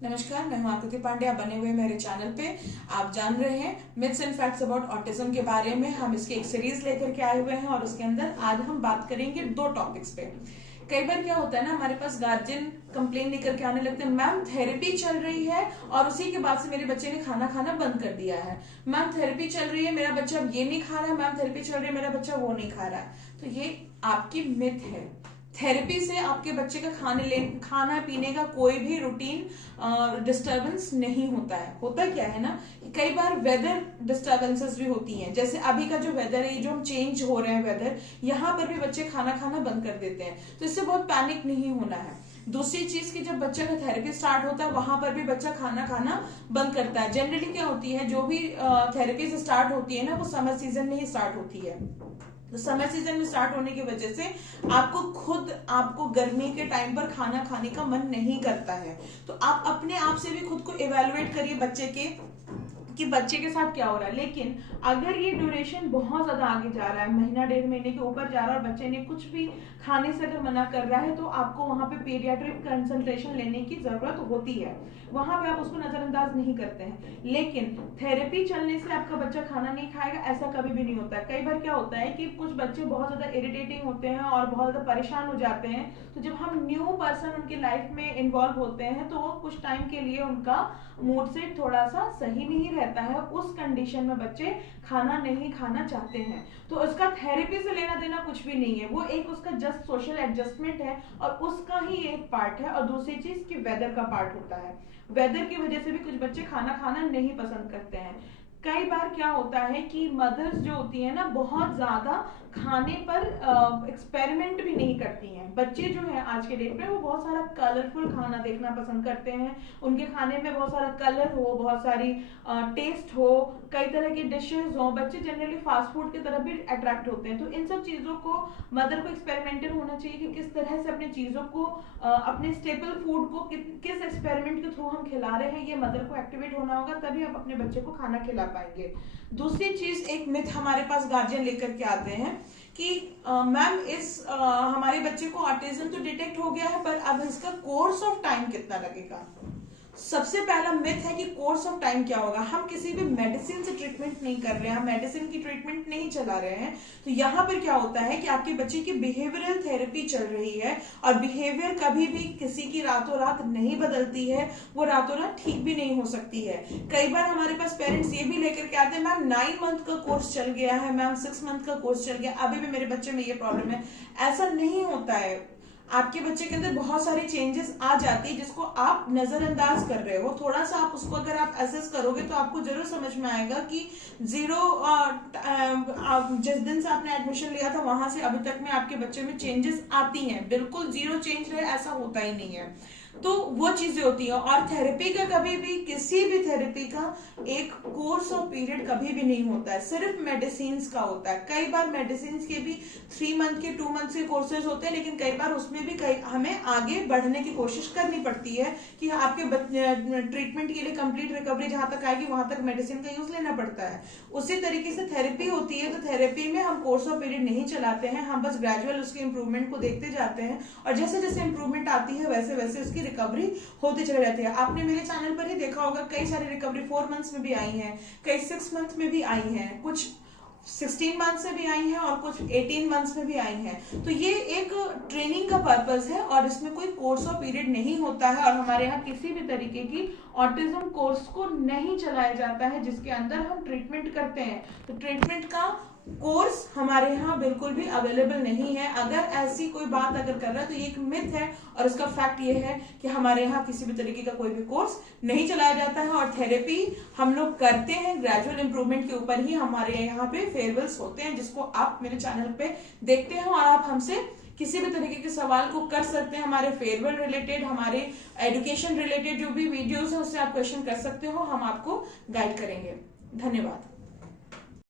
नमस्कार, मैं हूं आकृति पांडे। आप बने हुए मेरे चैनल पे आप जान रहे हैं myths and facts about autism के बारे में। हम इसकी एक सीरीज लेकर के आए हुए हैं और उसके अंदर आज हम बात करेंगे दो टॉपिक्स पे। कई बार क्या होता है ना, हमारे पास गार्जियन कंप्लेन लेकर के आने लगते हैं, मैम थेरेपी चल रही है और उसी के बाद से मेरे बच्चे ने खाना खाना बंद कर दिया है। मैम थेरेपी चल रही है, मेरा बच्चा अब ये नहीं खा रहा है। मैम थेरेपी चल रही है, मेरा बच्चा वो नहीं खा रहा है। तो ये आपकी मिथ है। थेरेपी से आपके बच्चे का खाना पीने का कोई भी रूटीन डिस्टरबेंस नहीं होता है। होता क्या है ना, कई बार वेदर डिस्टरबेंसेस भी होती हैं। जैसे अभी का जो वेदर है, जो हम चेंज हो रहे हैं वेदर, यहाँ पर भी बच्चे खाना खाना बंद कर देते हैं। तो इससे बहुत पैनिक नहीं होना है। दूसरी चीज की, जब बच्चे का थेरेपी स्टार्ट होता है वहां पर भी बच्चा खाना खाना बंद करता है। जनरली क्या होती है, जो भी थेरेपी स्टार्ट होती है ना, वो समर सीजन में ही स्टार्ट होती है। तो समर सीजन में स्टार्ट होने की वजह से आपको गर्मी के टाइम पर खाना खाने का मन नहीं करता है। तो आप अपने आप से भी खुद को इवेलुएट करिए बच्चे के साथ क्या हो रहा है। लेकिन अगर ये ड्यूरेशन बहुत ज्यादा आगे जा रहा है, महीना डेढ़ महीने के ऊपर जा रहा है और बच्चे ने कुछ भी खाने से अगर मना कर रहा है, तो आपको वहां पे पीडियाट्रिक कंसल्टेशन लेने की जरूरत होती है। वहां पे आप उसको नजरअंदाज नहीं करते हैं। लेकिन थेरेपी चलने से आपका बच्चा खाना नहीं खाएगा, ऐसा कभी भी नहीं होता है। कई बार क्या होता है कि कुछ बच्चे बहुत ज्यादा इरिटेटिंग होते हैं और बहुत ज्यादा परेशान हो जाते हैं। तो जब हम न्यू पर्सन उनकी लाइफ में इन्वॉल्व होते हैं, तो वो कुछ टाइम के लिए उनका मूड सेट थोड़ा सा सही नहीं रहता है। उस कंडीशन में बच्चे खाना नहीं खाना चाहते हैं। तो उसका थेरेपी से लेना देना कुछ भी नहीं है। वो एक उसका जस्ट सोशल एडजस्टमेंट है और उसका ही एक पार्ट है। और दूसरी चीज की वेदर का पार्ट होता है। वेदर की वजह से भी कुछ बच्चे खाना खाना नहीं पसंद करते हैं। कई बार क्या होता है कि मदर्स जो होती है ना, बहुत ज्यादा खाने पर एक्सपेरिमेंट भी नहीं करती हैं। बच्चे जो है आज के डेट में, वो बहुत सारा कलरफुल खाना देखना पसंद करते हैं। उनके खाने में बहुत सारा कलर हो, बहुत सारी टेस्ट हो, कई तरह की डिशेस हो। बच्चे जनरली फास्ट फूड की तरफ भी अट्रैक्ट होते हैं। तो इन सब चीजों को मदर को एक्सपेरिमेंटल होना चाहिए कि किस तरह से अपने चीजों को, अपने स्टेपल फूड को किस एक्सपेरिमेंट के थ्रू हम खिला रहे हैं। ये मदर को एक्टिवेट होना होगा, तभी आप अपने बच्चे को खाना खिला पाएंगे। दूसरी चीज, एक मिथ हमारे पास गार्जियन लेकर के आते हैं कि मैम हमारे बच्चे को ऑटिज्म तो डिटेक्ट हो गया है, पर अब इसका कोर्स ऑफ टाइम कितना लगेगा। सबसे पहला मिथ है कि कोर्स ऑफ टाइम क्या होगा। हम किसी भी मेडिसिन से ट्रीटमेंट नहीं कर रहे हैं, हम मेडिसिन की ट्रीटमेंट नहीं चला रहे हैं। तो यहाँ पर क्या होता है कि आपके बच्चे की बिहेवियरल थेरेपी चल रही है और बिहेवियर कभी भी किसी की रातों रात नहीं बदलती है, वो रातों रात ठीक भी नहीं हो सकती है। कई बार हमारे पास पेरेंट्स ये भी लेकर के आते हैं, मैम 9 मंथ का कोर्स चल गया है, मैम 6 मंथ का कोर्स चल गया, अभी भी मेरे बच्चे में ये प्रॉब्लम है। ऐसा नहीं होता है। आपके बच्चे के अंदर बहुत सारी चेंजेस आ जाती है जिसको आप नजरअंदाज कर रहे हो। थोड़ा सा आप उसको अगर आप एसेस करोगे तो आपको जरूर समझ में आएगा कि जिस दिन से आपने एडमिशन लिया था वहां से अभी तक में आपके बच्चे में चेंजेस आती हैं। बिल्कुल जीरो चेंज रहे ऐसा होता ही नहीं है। तो वो चीजें होती है। और थेरेपी का कभी भी, किसी भी थेरेपी का एक कोर्स ऑफ पीरियड कभी भी नहीं होता है, सिर्फ मेडिसिन का होता है। कई बार मेडिसिन के भी 3 मंथ के 2 मंथ के कोर्सेज होते हैं, लेकिन कई बार उसमें भी हमें आगे बढ़ने की कोशिश करनी पड़ती है कि आपके ट्रीटमेंट के लिए कंप्लीट रिकवरी जहां तक आएगी वहां तक मेडिसिन का यूज लेना पड़ता है। उसी तरीके से थेरेपी होती है। तो थेरेपी में हम कोर्स ऑफ पीरियड नहीं चलाते हैं, हम बस ग्रेजुअल उसके इंप्रूवमेंट को देखते जाते हैं और जैसे जैसे इंप्रूवमेंट आती है वैसे वैसे उसकी रिकवरी होती चले जाती है। आपने मेरे चैनल पर ही देखा होगा, कई सारी रिकवरी 4 मंथ्स में भी आई हैं, कई 6 मंथ में भी आई हैं, कुछ 16 मंथ से भी आई हैं और कुछ 18 मंथ्स में भी आई हैं। तो ये एक ट्रेनिंग का पर्पस है और इसमें कोई कोर्स ऑफ पीरियड नहीं होता है। और हमारे यहाँ किसी भी तरीके की ऑटिज्म कोर्स को नहीं चलाया जाता है जिसके अंदर हम ट्रीटमेंट करते हैं। तो ट्रीटमेंट का कोर्स हमारे यहाँ बिल्कुल भी अवेलेबल नहीं है। अगर ऐसी कोई बात अगर कर रहा है तो ये एक मिथ है और इसका फैक्ट ये है कि हमारे यहाँ किसी भी तरीके का कोई भी कोर्स नहीं चलाया जाता है। और थेरेपी हम लोग करते हैं ग्रेजुअल इंप्रूवमेंट के ऊपर ही। हमारे यहाँ पे फेयरवेल्स होते हैं जिसको आप मेरे चैनल पे देखते हैं और आप हमसे किसी भी तरीके के सवाल को कर सकते हैं। हमारे फेयरवेल रिलेटेड, हमारे एजुकेशन रिलेटेड जो भी वीडियोस है उससे आप क्वेश्चन कर सकते हो, हम आपको गाइड करेंगे। धन्यवाद।